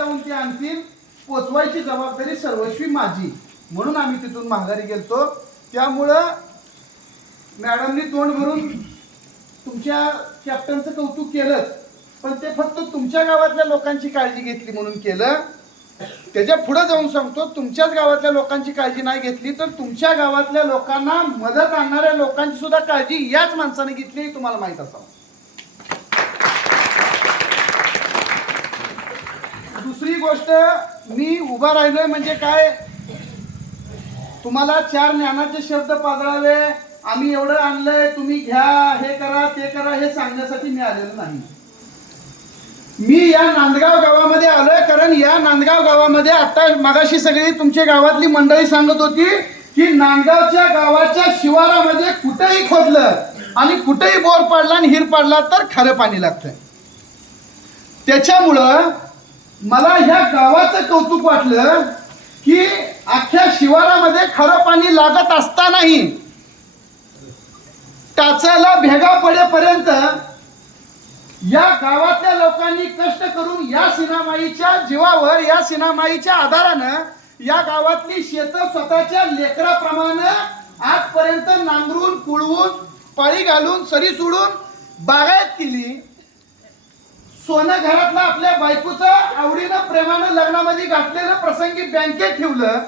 जाऊन ते आणतील पोचवायची जबाबदारी सर्वस्वी माझी, म्हणून आम्ही तिथून माघारी गेलतो. त्यामुळं मॅडमनी तोंड भरून तुमच्या कॅप्टनचं कौतुक केलंच, पण ते फक्त तुमच्या गावातल्या लोकांची काळजी घेतली म्हणून केलं. त्याच्या पुढे जाऊन सांगतो, तुमच्याच गावातल्या लोकांची काळजी नाही घेतली तर तुमच्या गावातल्या लोकांना मदत आणणाऱ्या लोकांची सुद्धा काळजी याच माणसाने घेतली, हे तुम्हाला माहित असावं. दुसरी गोष्ट, मी उभा राहिलोय म्हणजे काय, तुम्हाला चार ज्ञानाचे शब्द पाजळावे, आम्ही एवढं आणलंय तुम्ही घ्या, हे करा ते करा, हे सांगण्यासाठी मी आलेलो नाही. मी या नांदगाव गावामध्ये आलोय कारण या नांदगाव गावामध्ये आता मगाशी सगळी तुमच्या गावातली मंडळी सांगत होती की नांदगावच्या गावाच्या शिवारामध्ये कुठेही खोदलं आणि कुठेही बोर पाडला आणि हिर पाडला तर खरं पाणी लागतंय. त्याच्यामुळं मला ह्या गावाचं कौतुक वाटलं की अख्ख्या शिवारामध्ये खरं पाणी लागत असतानाही टाचाला भेगा पडेपर्यंत या गावातल्या लोकांनी कष्ट करून या सीनामाईच्या जीवावर, या सीनामाईच्या आधारानं या गावातली शेतं स्वतःच्या लेकराप्रमाणे आजपर्यंत नांगरून कुळवून पाळी घालून सरी सोडून बागायत केली. सोनं घरातलं आपल्या बायकोचं आवडीनं प्रेमानं लग्नामध्ये घातलेलं प्रसंगी बँकेत ठेवलं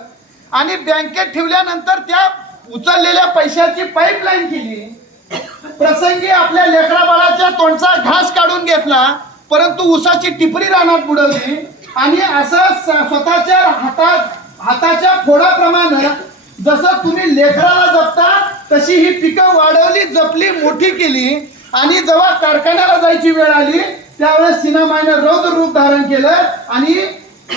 आणि बँकेत ठेवल्यानंतर त्या उचललेल्या पैशाची पाईपलाईन केली. प्रसंगी आपल्या लेकरा बाळाच्या तोंडचा घास काढून घेतला, परंतु उसाची टिपरी रानात बुडवली आणि असं स्वतःच्या हाताच्या फोडाप्रमाणे जसं तुम्ही लेकराला जपता तशी ही पिकं वाढवली, जपली, मोठी केली. आणि जेव्हा कारखान्याला जायची वेळ आली त्यावेळेस सीनामाईने रौद्र रूप धारण केलं आणि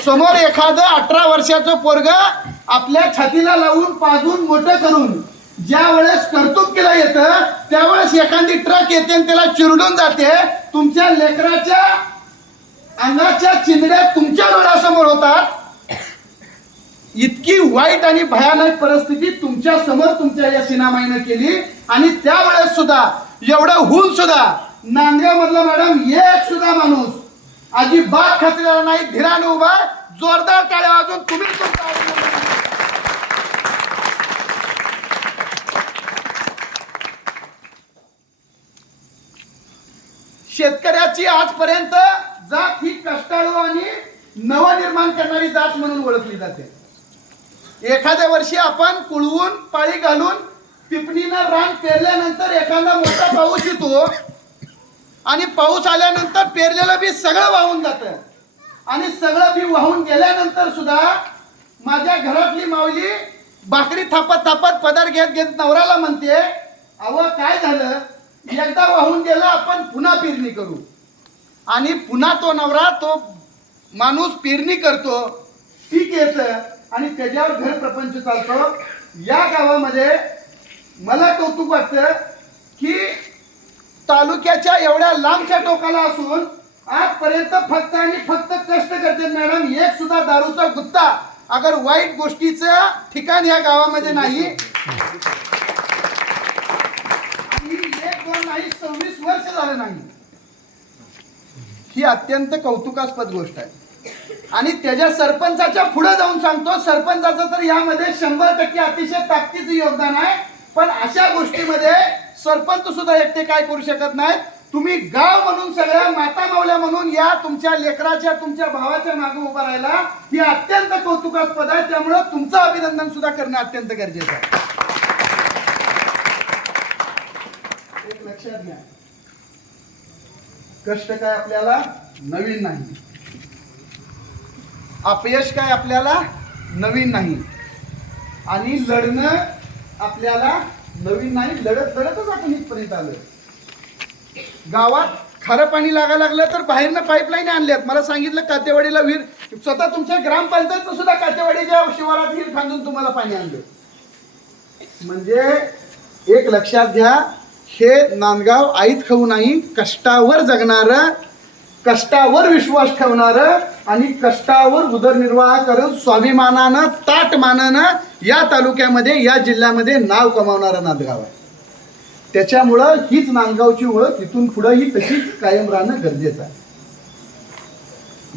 समोर एखादं 18 वर्षाचं पोरग आपल्या छातीला लावून पाजून मोठं करून ज्या वेळेस कर्तुत्वाला येतं त्यावेळेस एखादी ट्रक येते आणि त्याला चिरडून जाते. तुमच्या लेकराच्या अंगाच्या चिंध्या तुमच्या डोळ्यासमोर होतात. इतकी वाईट आणि भयानक परिस्थिती तुमच्या समोर तुमच्या या सीनामाईने केली आणि त्यावेळेस सुद्धा एवढं होऊन सुद्धा नांदगाव मधला मॅडम एक सुद्धा माणूस अजिबात खचलेला नाही, धीराने उभा. जोरदार टाळ्या वाजून तुम्ही शेतकऱ्याची आजपर्यंत जात ही कष्टाळू आणि नवनिर्माण करणारी जात म्हणून ओळखली जाते. एखाद्या वर्षी आपण कुळवून पाळी घालून टिपणीनं रान पेरल्यानंतर एखादा मोठा पाऊस येतो आणि पाऊस आल्यानंतर पेरलेलं बी सगळं वाहून जातं आणि सगळं बी वाहून गेल्यानंतर सुद्धा माझ्या घरातली माऊली भाकरी थापत थापत पदार घेत घेत नवऱ्याला म्हणते, अव काय झालं, एकदा वाहून गेला आपण पुन्हा पेरणी करू. आणि पुन्हा तो नवरा तो माणूस पेरणी करतो, पीक येतं आणि त्याच्यावर घर प्रपंच चालतो. या गावामध्ये मला कौतुक वाटतं की तालुक्याच्या एवढ्या लांबच्या टोकाला असून आजपर्यंत फक्त आणि फक्त कष्ट करते मॅडम. एक सुद्धा दारूचा गुत्ता अगर वाईट गोष्टीचं ठिकाण या गावामध्ये नाही. आणि 1-2 नाही 26 वर्ष झालं नाही. ही अत्यंत कौतुकास्पद गोष्ट आहे. आणि त्याच्या सरपंचाच्या पुढे जाऊन सांगतो, सरपंचाचं तर यामध्ये 100% अतिशय ताकदीचं योगदान आहे. पण अशा गोष्टीमध्ये सरपंच सुद्धा एकटे काय करू शकत नाहीत. तुम्ही गाव म्हणून सगळ्या माता मावल्या म्हणून या तुमच्या लेकराच्या तुमच्या भावाच्या मागे उभा राहिला ही अत्यंत कौतुकास्पद आहे. त्यामुळे तुमचं अभिनंदन सुद्धा करणं अत्यंत गरजेचं आहे. एक लक्षात घ्या, कष्ट काय आपल्याला नवीन नाही, अपयश काय आपल्याला नवीन नाही आणि लढणं आपल्याला नवीन नाही. लढत लढतच आपण इथपर्यंत आलोय. गावात खारं पाणी लागायला लागलं तर बाहेरनं पाईपलाईन आणल्यात. मला सांगितलं कातेवाडीला विहीर, स्वतः तुमच्या ग्रामपंचायत सुद्धा कातेवाडीच्या शिवारात विहीर खांदून तुम्हाला पाणी आणलं. म्हणजे एक लक्षात घ्या, हे नांदगाव आईत खाऊ नाही, कष्टावर जगणारं, कष्टावर विश्वास ठेवणारं आणि कष्टावर उदरनिर्वाह करून स्वाभिमानानं ताटमानानं या तालुक्यामध्ये या जिल्ह्यामध्ये नाव कमावणारं नांदगाव आहे. त्याच्यामुळं हीच नांदगावची ओळख इथून पुढे ही तशीच कायम राहणं गरजेचं आहे.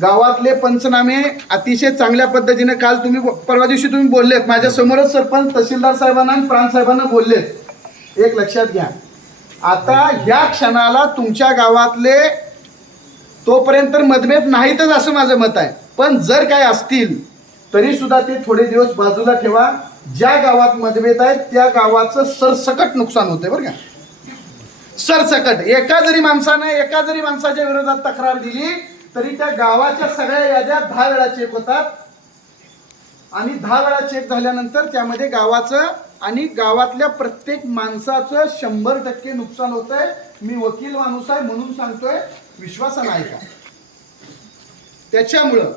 गावातले पंचनामे अतिशय चांगल्या पद्धतीने काल तुम्ही परवा दिवशी तुम्ही बोललेत, माझ्या समोरच सरपंच तहसीलदार साहेबांना आणि प्रांत साहेबांना बोललेत. एक लक्षात घ्या, आता ह्या क्षणाला तुमच्या गावातले तोपर्यंत मतभेद नाहीतच असं माझं मत आहे, पण जर काय असतील तरी सुद्धा ते थोडे दिवस बाजूला ठेवा. ज्या गावात मतभेद आहेत त्या गावाचं सरसकट नुकसान होतंय बरं का, सरसकट. एका जरी माणसाच्या विरोधात तक्रार दिली तरी त्या गावाच्या सगळ्या याद्या 10 वेळा चेक होतात आणि 10 वेळा चेक झाल्यानंतर त्यामध्ये गावाचं आणि गावातल्या प्रत्येक माणसाचं 100% नुकसान होतंय. मी वकील माणूस आहे म्हणून सांगतोय, विश्वासानं ऐका. त्याच्यामुळं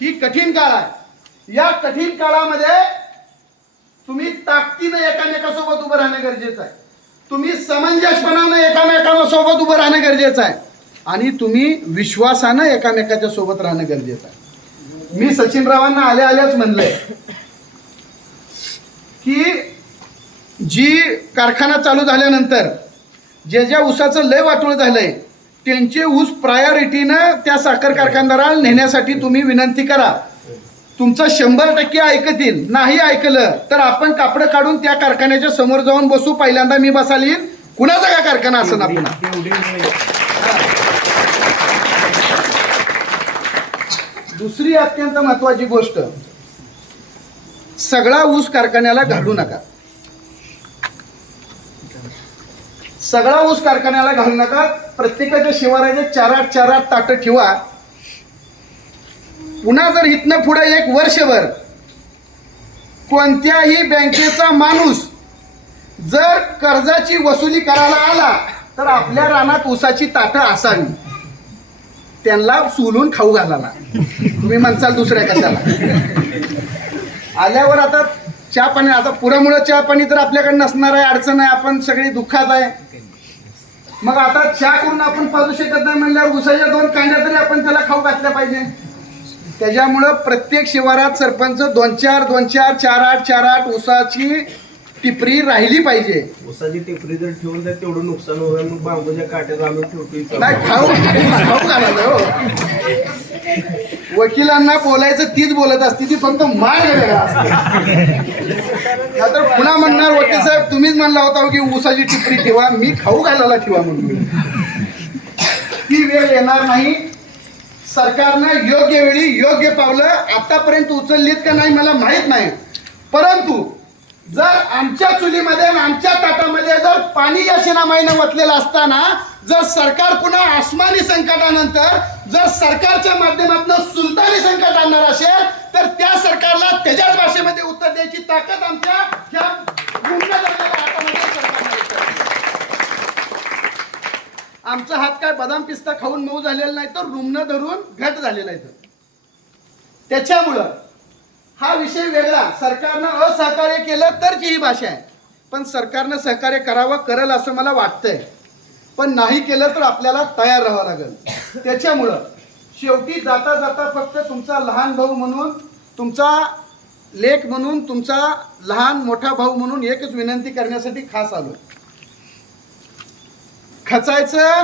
ही कठीण काळ आहे. या कठीण काळामध्ये तुम्ही ताकदीनं एकामेकासोबत उभं राहणं गरजेचं आहे. तुम्ही समंजसपणानं एकामेकांसोबत उभं राहणं गरजेचं आहे आणि तुम्ही विश्वासानं एकामेकाच्या सोबत राहणं गरजेचं आहे. मी सचिनरावांना आल्याच म्हणलंय की जी कारखाना चालू झाल्यानंतर ज्या ऊसाचं लय वाटोळ झालंय त्यांचे ऊस प्रायोरिटीनं त्या साखर कारखानदाराला नेण्यासाठी तुम्ही विनंती करा. तुमचं 100% ऐकतील. नाही ऐकलं तर आपण कापडं काढून त्या कारखान्याच्या समोर जाऊन बसू. पहिल्यांदा मी बसायला येईल, कुणाचा का कारखाना असं ना पुन्हा. दुसरी अत्यंत महत्वाची गोष्ट, सगळा ऊस कारखान्याला घालू नका. सगळा ऊस कारखान्याला घालू नका. प्रत्येकाच्या शिवाराचे 4-8 ताटं ठेवा. पुन्हा जर इथनं पुढे 1 वर्षभर कोणत्याही बँकेचा माणूस जर कर्जाची वसुली करायला आला तर आपल्या रानात ऊसाची ताटं असावी, त्यांना सोलून खाऊ घालायला. तुम्ही म्हणसाल दुसऱ्या कशाला. आल्यावर आता चहा पाणी, आता पुरामुळे चहा पाणी तर आपल्याकडे नसणार आहे, अडचण आहे, आपण सगळी दुःखात आहे. मग आता चहा करून आपण पाजू शकत नाही म्हणल्यावर ऊसाच्या 2 कांड्या तरी आपण त्याला खाऊ घातल्या पाहिजे. त्याच्यामुळं प्रत्येक शिवारात सरपंच 2-4, 4-8 ऊसाची टिपरी राहिली पाहिजे. ऊसाची टिपरी जर ठेवून तर तेवढं नुकसान होईल. मग बांबूच्या काट्यात आणून ठेवतो. नाही, खाऊ घालायला हो. वकिलांना बोलायचं तीच बोलत असते, ती फक्त मार्ग वेगळा असते. तर पुन्हा म्हणणार वकील साहेब तुम्हीच म्हणला होता की ऊसाची टिपरी ठेवा, मी खाऊ घालायला ठेवा म्हणून. ती वेळ येणार नाही. सरकारनं योग्य वेळी योग्य पावलं आतापर्यंत उचललीत का नाही मला माहित नाही, परंतु जर आमच्या चुलीमध्ये आणि आमच्या ताटामध्ये जर पाणी या सिनामाईनं वतलेलं असताना जर सरकार पुन्हा आसमानी संकटानंतर जर सरकारच्या माध्यमातून सुलतानी संकट आणणार असेल तर त्या सरकारला त्याच्याच भाषेमध्ये उत्तर द्यायची ताकद आमच्या ह्या हातामध्ये सरकारला. आमचा हात काय बदाम पिस्ता खाऊन मऊ झालेला नाही, तर रुमणं धरून घट झालेला आहे. त्याच्यामुळं हा विषय वेगळा. सरकारनं असहकार्य केलं तरची ही भाषा आहे, पण सरकारनं सहकार्य करावं, करेल असं मला वाटतंय. पण नाही केलं तर आपल्याला तयार राहावं लागेल. त्याच्यामुळं शेवटी जाता जाता फक्त तुमचा लहान भाऊ म्हणून, तुमचा लेक म्हणून, तुमचा लहान मोठा भाऊ म्हणून एकच विनंती करण्यासाठी खास आलो. खचायचं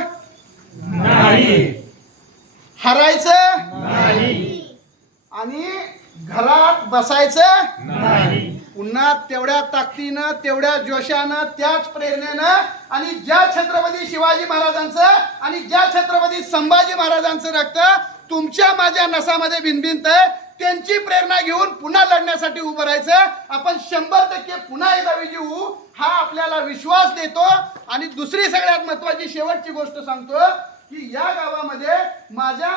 नाही, हरायचं नाही आणि घरात बसायचं नाही. पुन्हा तेवढ्या ताकदीनं, तेवढ्या जोशानं, त्याच प्रेरणेनं आणि ज्या छत्रपती शिवाजी महाराजांचं आणि ज्या छत्रपती संभाजी महाराजांचं रक्त तुमच्या माझ्या नसामध्ये भिनभिनतंय, त्यांची प्रेरणा घेऊन पुन्हा लढण्यासाठी उभं राहायचं. आपण 100% पुन्हा एकदा विजयी होऊ हा आपल्याला विश्वास देतो. आणि दुसरी सगळ्यात महत्वाची शेवटची गोष्ट सांगतो की या गावामध्ये माझ्या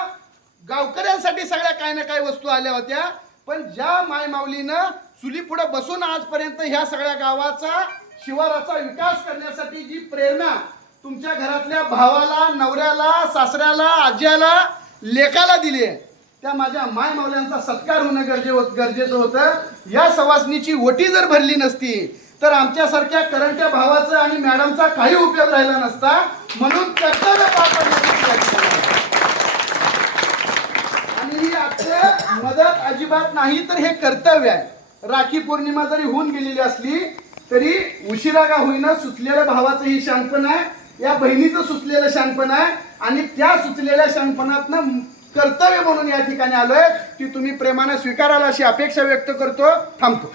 गावकऱ्यांसाठी सगळ्या काही ना काही वस्तू आल्या होत्या, पण ज्या मायमाऊलीनं चुली पुढे बसून आजपर्यंत ह्या सगळ्या गावाचा शिवाराचा विकास करण्यासाठी जी प्रेरणा तुमच्या घरातल्या भावाला, नवऱ्याला, सासऱ्याला, आज्याला, लेकाला दिली आहे, त्या माझ्या मायमाऊल्यांचा सत्कार होणं गरजेचं होतं. या सवासनीची ओटी जर भरली नसती तर आमच्यासारख्या करंट्या भावाचा आणि मॅडमचा काही उपयोग राहिला नसता. म्हणून कर्तव्य पार पाडण्याची आणि ही आजची मदत अजिबात नाही तर हे कर्तव्य आहे. राखी पौर्णिमा जरी होऊन गेलेली असली तरी उशिरा का होईना सुचलेल्या भावाचं ही शानपण आहे, या बहिणीचं सुचलेलं शानपण आहे आणि त्या सुचलेल्या शानपणातनं कर्तव्य म्हणून या ठिकाणी आलोय ती तुम्ही प्रेमाने स्वीकाराल अशी अपेक्षा व्यक्त करतो. थांबतो.